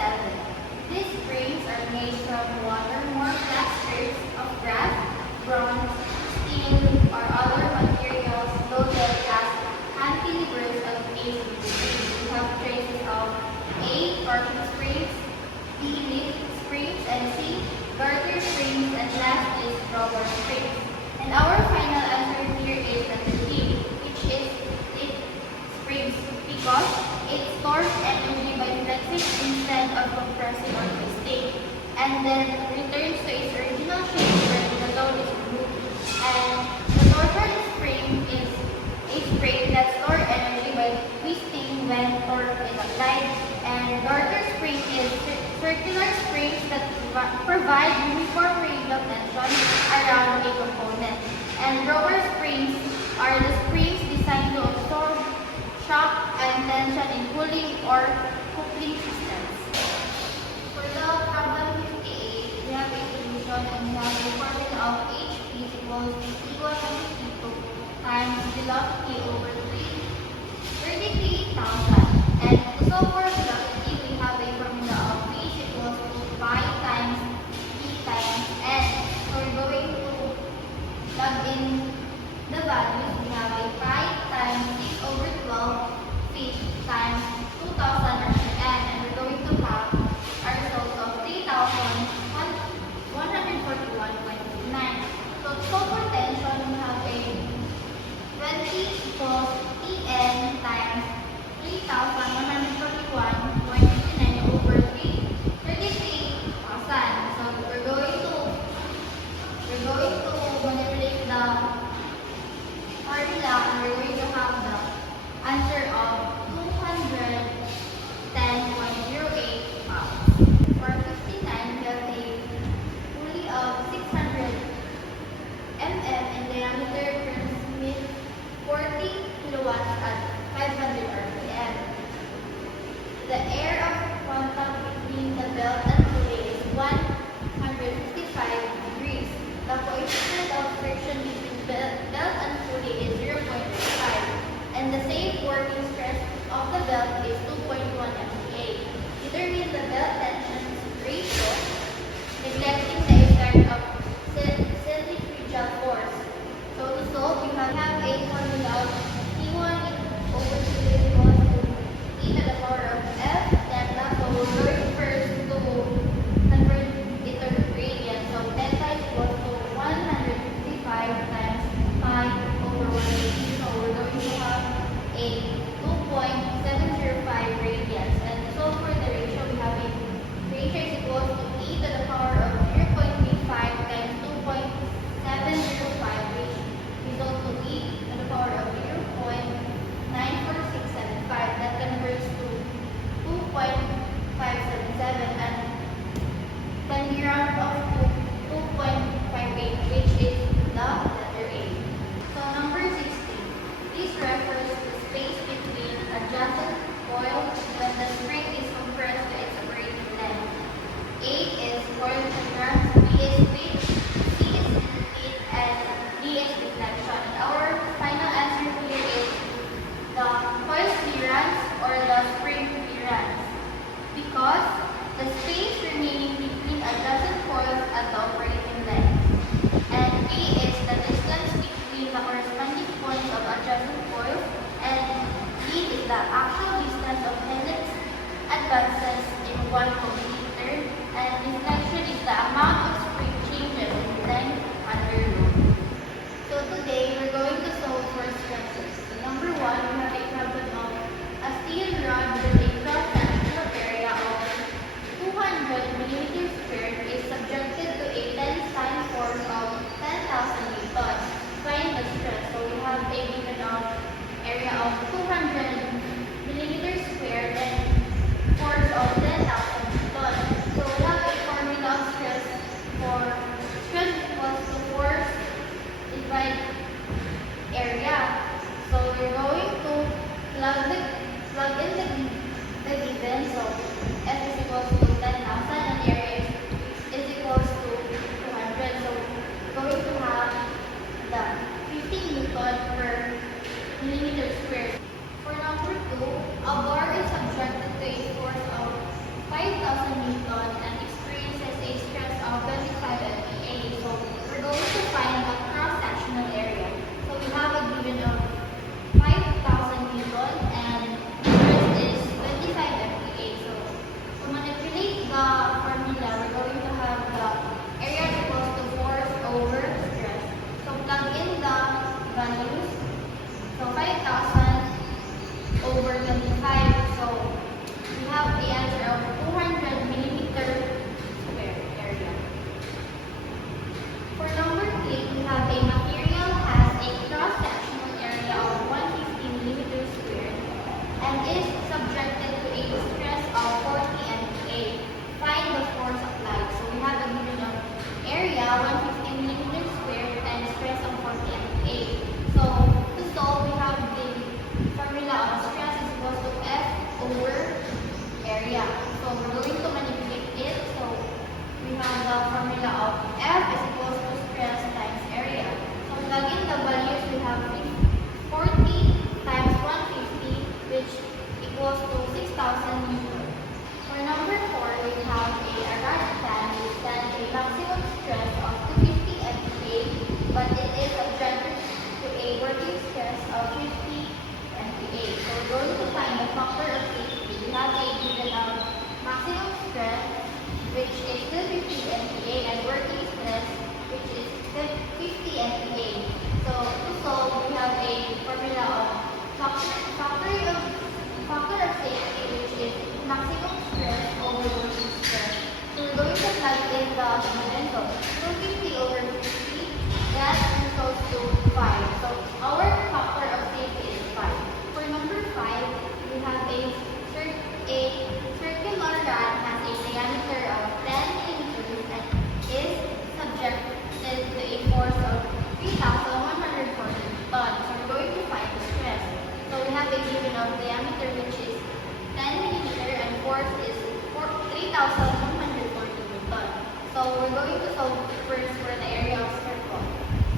7. These springs are made from water-warm plasters of grass, bronze, steel, or other materials loaded as cantilevers of A springs. We have traces of A. Torque springs, B. Lift springs, and C. Garter springs, and last is drawer springs. And our final answer here is the D, which is lift springs, because it stores energy by flexing instead of compressing or twisting, and then returns to its original shape when the load is removed. And the torsion spring is a spring that stores energy by twisting when torque is applied, and garter spring is circular springs that provide uniform radial tension around a component. And drawer springs are the springs designed to absorb shock and tension in cooling or coupling systems. For the problem 58, we have a solution and we have a formula of Hp is equals to E1 times velocity over 33,000. And to solve for velocity, we have a formula of V is equals to pi times P times N. So we're going to plug in the values. We have a pi times 6 over 12 feet times 2,000 rpm, and we're going to have a result of 3,141.29. So to solve for tension, we have a 20 equals Tn times 3,141.29 over 33,000. So we're going to manipulate the formula, and we're going to have the answer of 210.08 pounds. For 59, we have a pulley of 600 mm in diameter, transmit 40 kilowatts at 500 rpm. The air of contact between the belt and pulley is 155 degrees. The coefficient of friction between belt and pulley is 0.5, and the safe working stress of the belt is 2.1 MPa. Determine the belt tension ratio, neglecting the effect of centrifugal force. So to solve, we have a formula of T1 over 2 is equals to e to the power of f delta. So we're going first to convert it to radians. So delta is equal to 155 times pi over 180. So we're going to have a 2.705 radians. And to solve for the ratio, we have a ratio is equal to e to the power of 0.35 times 2.705, which result to e to the power of 0.94675. That converts to 2.577 and can be rounded off to 2.58, which is the letter A. So number 16. This refers to space between adjacent coils when the spring is compressed to its operating length. A is coil clearance, B is pitch, C is feet, and D is deflection. And our final answer here is the coil clearance or the spring clearance, because the space remaining between adjacent coils at the operating length. And B is the distance between the corresponding points of adjacent coils, and D is the actual distance of helix advances in one complete turn, and deflection is the amount of spring changes in length under load. So today we're going to solve for stresses. So number 1, we have a problem of a steel rod with a cross-sectional area of 200 millimeters squared is subjected to a tensile force of 10,000 newtons. Find the stress. So we have a given of area of 200 millimeters squared and force of 10,000 newtons. So we have a formula of stress for stress equals to force divided area. So we're going to plug in the area. So we're going to manipulate it. So we have the formula of F is equals to stress times area. So plug in the values, we have 40 times 150, which equals to 6,000 Newton. For number 4, we have a rod fan which stands a maximum stress of 250 MPa, but it is subjected to a working stress of 50 MPa. So we're going to find the factor of safety. We have a given of maximum stress, which is 250 MPa, and working stress, which is 50 MPa. So to solve, we have a formula of factor of safety, which is maximum stress over working stress. So we're going to plug in the fundamental. 250 over 50, that equals to 5. So our factor of safety is 5. For number 5, we have a circular rod has a diameter of 10 millimeters and is subjected to a force of 3,140 tons. So we're going to find the stress. So we have a given of diameter, which is 10 millimeter, and force is 3,140 tons. So we're going to solve first for the area of circle.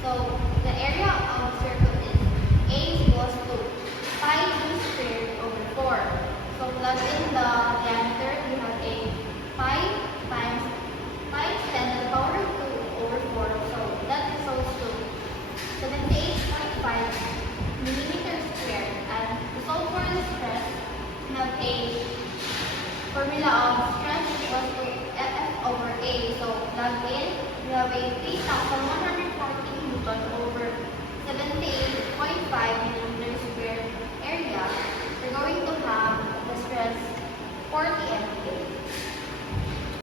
So the area of circle is A is equals to pi d squared over 4. So plug in the diameter, we have a pi times pi is 10 to the power of 2 over 4. So that equals to 78.5 millimeter squared. And to solve for the stress, we have a formula of stress equals to F over A. So plug in, we have a 3,140 Newton over